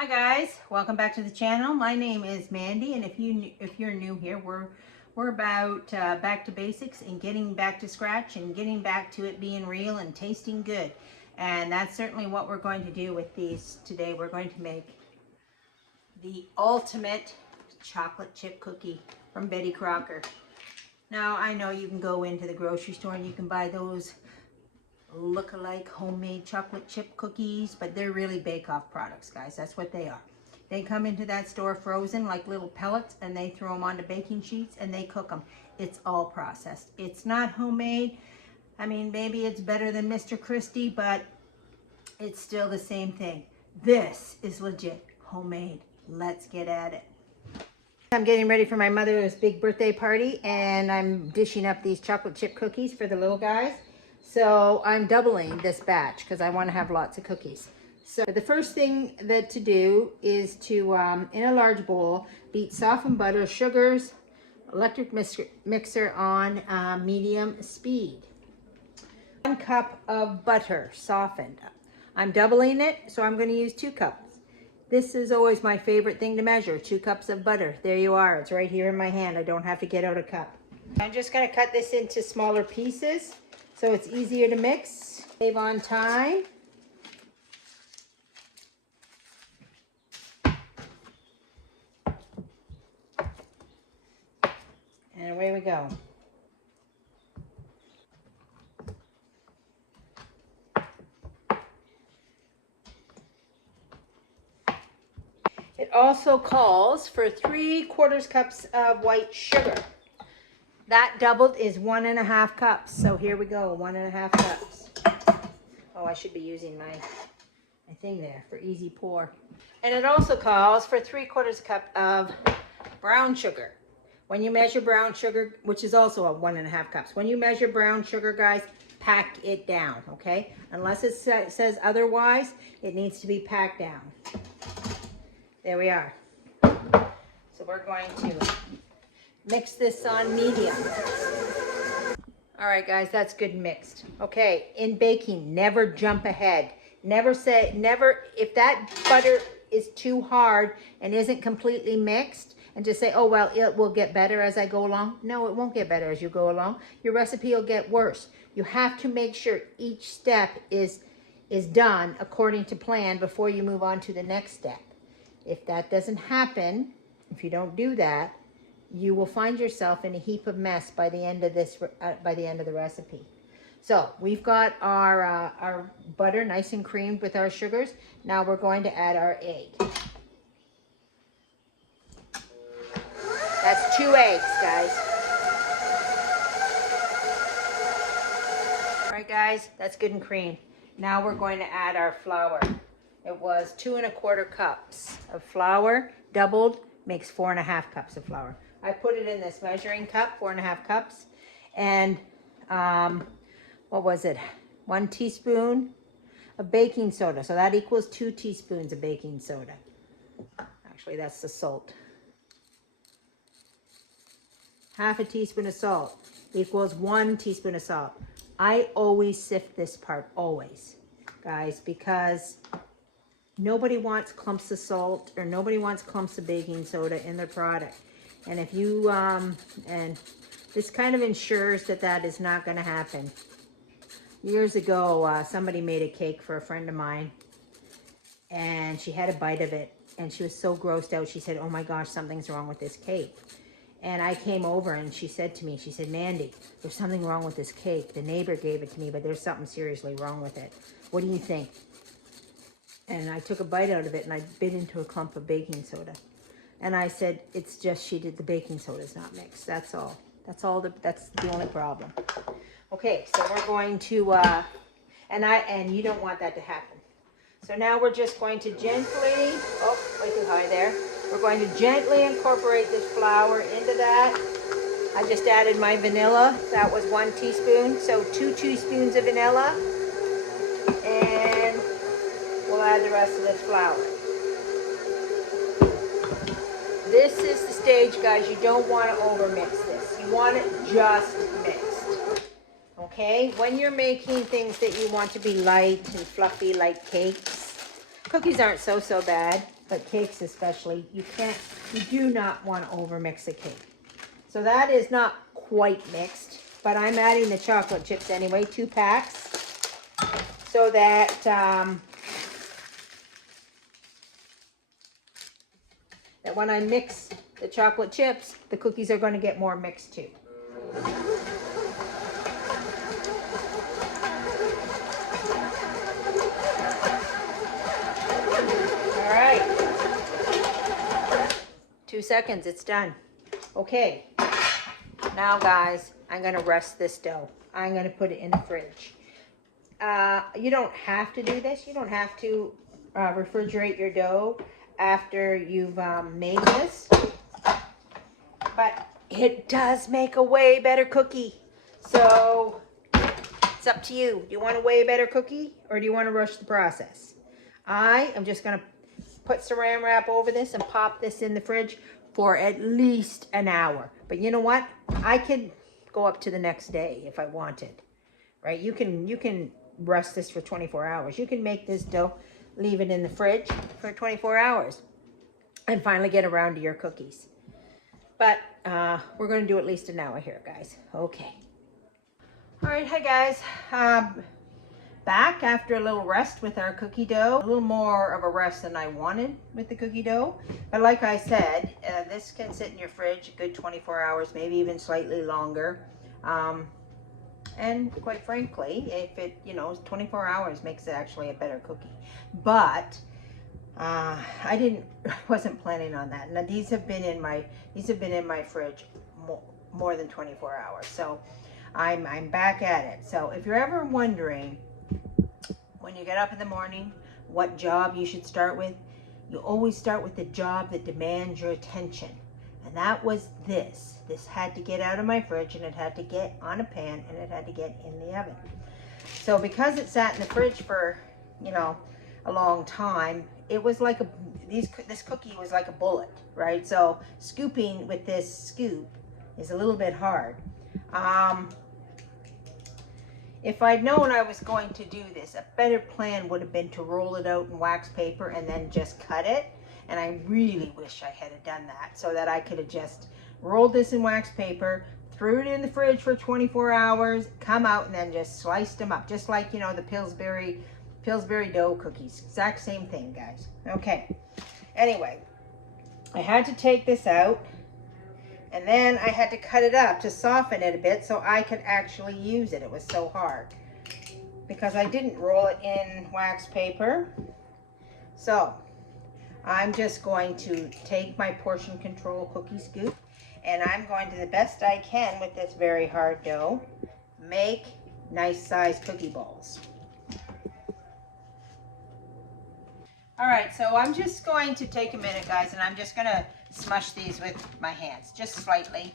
Hi guys, welcome back to the channel. My name is Mandy, and if you're new here, we're about back to basics and getting back to scratch and getting back to it being real and tasting good. And that's certainly what we're going to do with these today. We're going to make the ultimate chocolate chip cookie from Betty Crocker. Now I know you can go into the grocery store and you can buy those look-alike homemade chocolate chip cookies, but they're really bake-off products, guys. That's what they are. They come into that store frozen like little pellets, and they throw them onto baking sheets and they cook them. It's all processed. It's not homemade. I mean, maybe it's better than Mr. Christie, but it's still the same thing. This is legit homemade. Let's get at it. I'm getting ready for my mother's big birthday party, and I'm dishing up these chocolate chip cookies for the little guys. So I'm doubling this batch because I want to have lots of cookies. So the first thing to do is to, in a large bowl, beat softened butter, sugars, electric mixer on medium speed. 1 cup of butter, softened. I'm doubling it, so I'm going to use 2 cups. This is always my favorite thing to measure, 2 cups of butter. There you are. It's right here in my hand. I don't have to get out a cup. I'm just going to cut this into smaller pieces, so it's easier to mix, save on time. And away we go. It also calls for 3/4 cups of white sugar. That doubled is 1.5 cups. So here we go, 1.5 cups. Oh, I should be using my thing there for easy pour. And it also calls for 3/4 cup of brown sugar. When you measure brown sugar, which is also a 1.5 cups. When you measure brown sugar, guys, pack it down, okay? Unless it says otherwise, it needs to be packed down. There we are. So we're going to mix this on medium. All right, guys, that's good mixed. Okay, in baking, never jump ahead. Never, if that butter is too hard and isn't completely mixed, and just say, oh, well, it will get better as I go along. No, it won't get better as you go along. Your recipe will get worse. You have to make sure each step is done according to plan before you move on to the next step. If that doesn't happen, if you don't do that, you will find yourself in a heap of mess by the end of the recipe. So we've got our butter nice and creamed with our sugars. Now we're going to add our egg. That's 2 eggs, guys. All right, guys, that's good and creamed. Now we're going to add our flour. It was 2¼ cups of flour, doubled, makes 4.5 cups of flour. I put it in this measuring cup, 4.5 cups, and what was it? 1 teaspoon of baking soda. So that equals 2 teaspoons of baking soda. Actually, that's the salt. 1/2 teaspoon of salt equals 1 teaspoon of salt. I always sift this part, always, guys, because nobody wants clumps of salt or nobody wants clumps of baking soda in their product. And if you, and this kind of ensures that is not going to happen. Years ago, somebody made a cake for a friend of mine, and she had a bite of it, and she was so grossed out. She said, oh my gosh, something's wrong with this cake. And I came over and she said to me, she said, Mandy, there's something wrong with this cake. The neighbor gave it to me, but there's something seriously wrong with it. What do you think? And I took a bite out of it and I bit into a clump of baking soda. And I said, it's just the baking soda's not mixed. That's all. That's the only problem. Okay, so we're going to, and you don't want that to happen. So now we're just going to gently, oh, way too high there. We're going to gently incorporate this flour into that. I just added my vanilla. That was 1 teaspoon. So 2 teaspoons of vanilla. And we'll add the rest of this flour. This is the stage, guys. You don't want to overmix this. You want it just mixed. Okay? When you're making things that you want to be light and fluffy like cakes, Cookies aren't so bad, but cakes especially, you do not want to overmix a cake. So that is not quite mixed, but I'm adding the chocolate chips anyway, 2 packs, so that that when I mix the chocolate chips, the cookies are going to get more mixed too. All right, 2 seconds, it's done. Okay, now guys, I'm going to rest this dough. I'm going to put it in the fridge. You don't have to do this. You don't have to refrigerate your dough after you've made this, but it does make a way better cookie. So it's up to you. Do you want a way better cookie, or do you want to rush the process? I am just going to put saran wrap over this and pop this in the fridge for at least an hour. But you know what? I could go up to the next day if I wanted, right? You can rest this for 24 hours. You can make this dough, leave it in the fridge for 24 hours, and finally get around to your cookies. But we're going to do at least an hour here, guys. Okay. All right, hi guys. Back after a little rest with our cookie dough. A little more of a rest than I wanted with the cookie dough. But like I said, this can sit in your fridge a good 24 hours, maybe even slightly longer. And quite frankly, if it, 24 hours makes it actually a better cookie. But I wasn't planning on that. Now these have been in my fridge more than 24 hours. So I'm back at it. So if you're ever wondering when you get up in the morning what job you should start with, you always start with the job that demands your attention. And that was this. This had to get out of my fridge, and it had to get on a pan, and it had to get in the oven. So because it sat in the fridge for, a long time, it was like this cookie was like a bullet, right? So scooping with this scoop is a little bit hard. If I'd known I was going to do this, a better plan would have been to roll it out in wax paper and then just cut it. And I really wish I had done that, so that I could have just rolled this in wax paper, threw it in the fridge for 24 hours, come out and then just sliced them up. Just like, the Pillsbury dough cookies. Exact same thing, guys. Okay. Anyway, I had to take this out, and then I had to cut it up to soften it a bit so I could actually use it. It was so hard because I didn't roll it in wax paper. So I'm just going to take my portion control cookie scoop, and I'm going to, the best I can with this very hard dough, make nice sized cookie balls. All right, so I'm just going to take a minute, guys, and I'm just going to smush these with my hands, just slightly.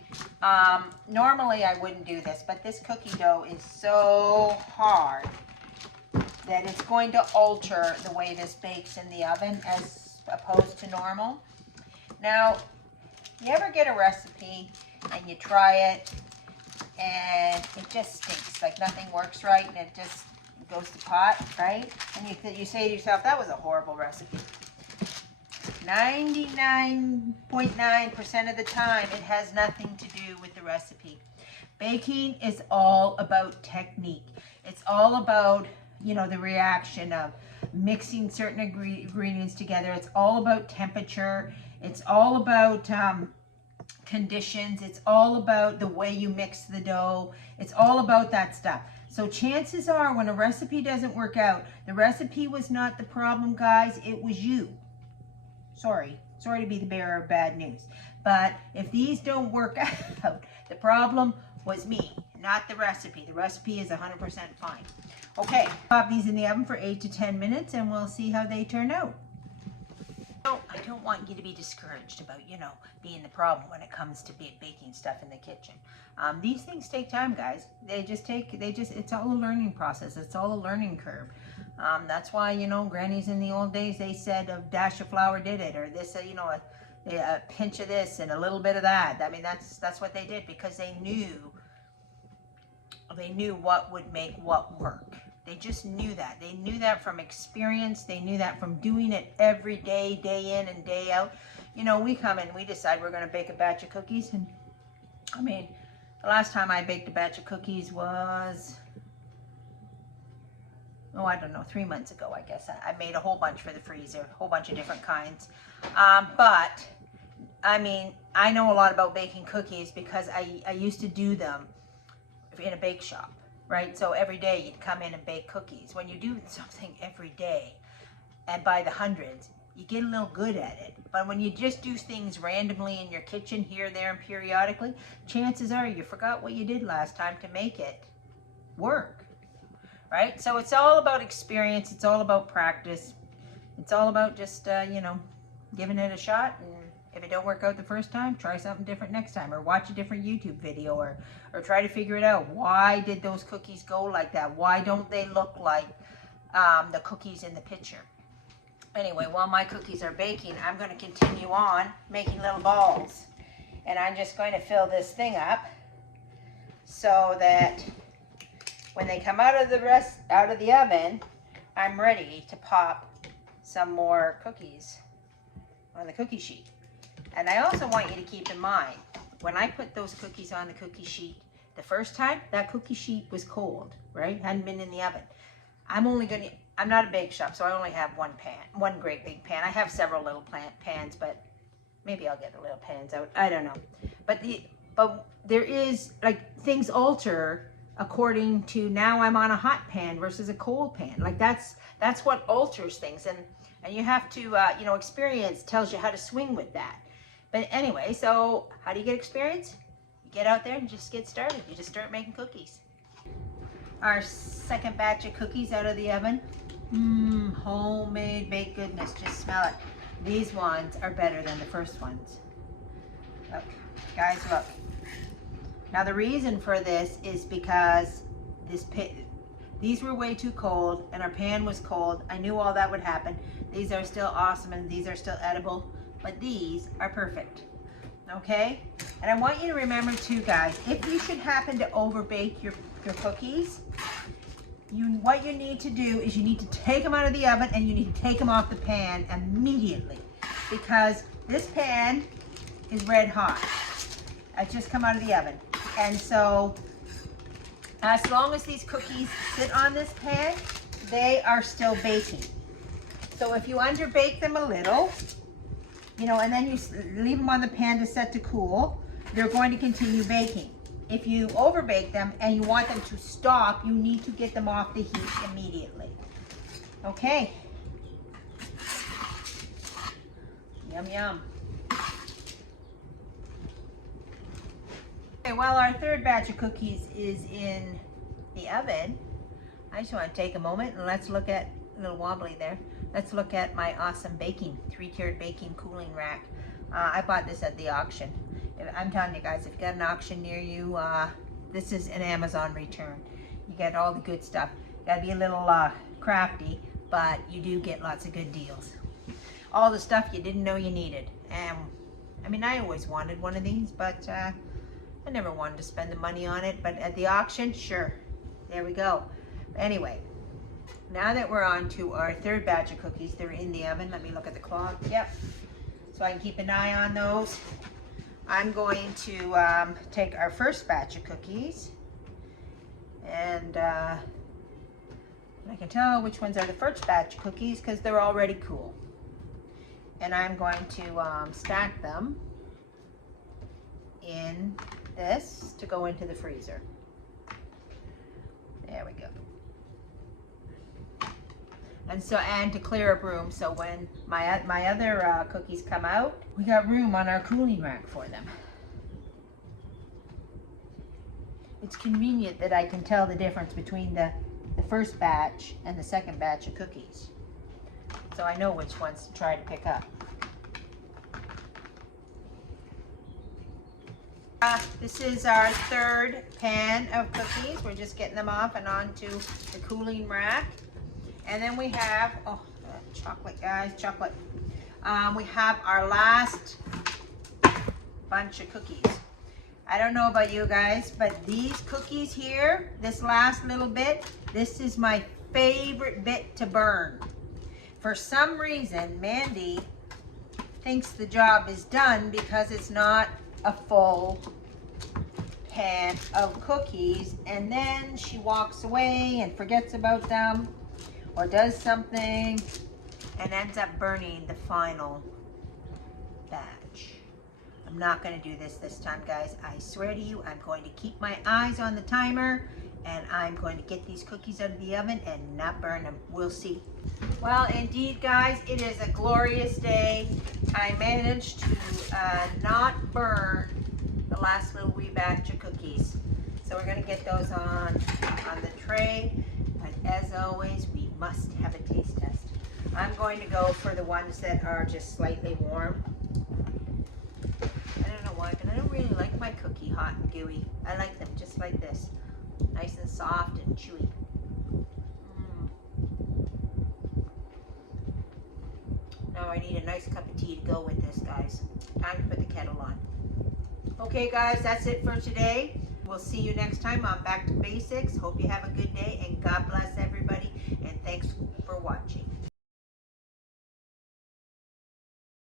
Normally I wouldn't do this, but this cookie dough is so hard that it's going to alter the way this bakes in the oven as opposed to normal. Now, you ever get a recipe and you try it and it just stinks, like nothing works right, and it just goes to pot, right? And you say to yourself, that was a horrible recipe. 99.9% of the time, it has nothing to do with the recipe. Baking is all about technique. It's all about, the reaction of mixing certain ingredients together. It's all about temperature. It's all about conditions. It's all about the way you mix the dough. It's all about that stuff. So chances are, when a recipe doesn't work out, the recipe was not the problem, guys. It was you. Sorry to be the bearer of bad news. But if these don't work out, the problem was me, not the recipe. The recipe is 100% fine. Okay, pop these in the oven for 8 to 10 minutes, and we'll see how they turn out. So I don't want you to be discouraged about, being the problem when it comes to baking stuff in the kitchen. These things take time, guys. It's all a learning process. It's all a learning curve. That's why, grannies in the old days, they said a dash of flour did it, or this, a pinch of this and a little bit of that. I mean, that's what they did, because they knew what would make what work. They just knew that. They knew that from experience. They knew that from doing it every day, day in and day out. You know, we come in, we decide we're going to bake a batch of cookies. And I mean, the last time I baked a batch of cookies was, oh, I don't know, 3 months ago, I guess. I made a whole bunch for the freezer, a whole bunch of different kinds. But, I mean, I know a lot about baking cookies because I used to do them in a bake shop, right? So every day you'd come in and bake cookies. When you do something every day and by the hundreds, you get a little good at it. But when you just do things randomly in your kitchen here, there, and periodically, chances are you forgot what you did last time to make it work, right? So it's all about experience. It's all about practice. It's all about just, you know, giving it a shot. And if it don't work out the first time, try something different next time, or watch a different YouTube video, or try to figure it out. Why did those cookies go like that? Why don't they look like the cookies in the picture? Anyway, while my cookies are baking, I'm going to continue on making little balls. And I'm just going to fill this thing up so that when they come out of the oven, I'm ready to pop some more cookies on the cookie sheet. And I also want you to keep in mind, when I put those cookies on the cookie sheet the first time, that cookie sheet was cold, right? Hadn't been in the oven. I'm not a bake shop, so I only have one great big pan. I have several little pans, but maybe I'll get the little pans out. I don't know. But there is, like, things alter according to, now I'm on a hot pan versus a cold pan. Like, that's what alters things. And you have to, you know, experience tells you how to swing with that. But anyway, so how do you get experience? You get out there and just get started. You just start making cookies. Our second batch of cookies out of the oven. Homemade baked goodness. Just smell it. These ones are better than the first ones. Look, guys, look. Now the reason for this is because these were way too cold and our pan was cold. I knew all that would happen. These are still awesome and these are still edible, but these are perfect. Okay? And I want you to remember too, guys, if you should happen to overbake your cookies, what you need to do is you need to take them out of the oven and you need to take them off the pan immediately, because this pan is red hot. I just come out of the oven. And so as long as these cookies sit on this pan, they are still baking. So if you underbake them a little, you know, and then you leave them on the pan to set to cool, they're going to continue baking. If you overbake them and you want them to stop, you need to get them off the heat immediately. Okay. Yum, yum. Okay, while our third batch of cookies is in the oven, I just want to take a moment and let's look at, a little wobbly there, let's look at my awesome baking, 3-tiered baking cooling rack. I bought this at the auction. I'm telling you guys, if you got an auction near you, this is an Amazon return. You get all the good stuff. You gotta be a little crafty, but you do get lots of good deals. All the stuff you didn't know you needed. And I mean, I always wanted one of these, but I never wanted to spend the money on it. But at the auction, sure, there we go. Anyway, now that we're on to our third batch of cookies, they're in the oven. Let me look at the clock. Yep, so I can keep an eye on those. I'm going to take our first batch of cookies, and I can tell which ones are the first batch of cookies because they're already cool. And I'm going to stack them in this to go into the freezer. There we go. And so, and to clear up room, so when my other cookies come out, we got room on our cooling rack for them. It's convenient that I can tell the difference between the first batch and the second batch of cookies, so I know which ones to try to pick up. This is our third pan of cookies. We're just getting them off and onto the cooling rack. And then we have, oh, chocolate, guys, chocolate. We have our last bunch of cookies. I don't know about you guys, but these cookies here, this last little bit, this is my favorite bit to burn. For some reason, Mandy thinks the job is done because it's not a full pan of cookies, and then she walks away and forgets about them or does something and ends up burning the final batch. I'm not going to do this time, guys. I swear to you, I'm going to keep my eyes on the timer, and I'm going to get these cookies out of the oven and not burn them. We'll see. Well, indeed, guys, it is a glorious day. I managed to not burn the last little wee batch of cookies. So we're going to get those on the tray. But as always, we must have a taste test. I'm going to go for the ones that are just slightly warm. I don't know why, but I don't really like my cookie hot and gooey. I like them just like this. Nice and soft and chewy. Now I need a nice cup of tea to go with this, guys. Time to put the kettle on. Okay, guys, that's it for today. We'll see you next time on Back to Basics. Hope you have a good day, and God bless everybody. And thanks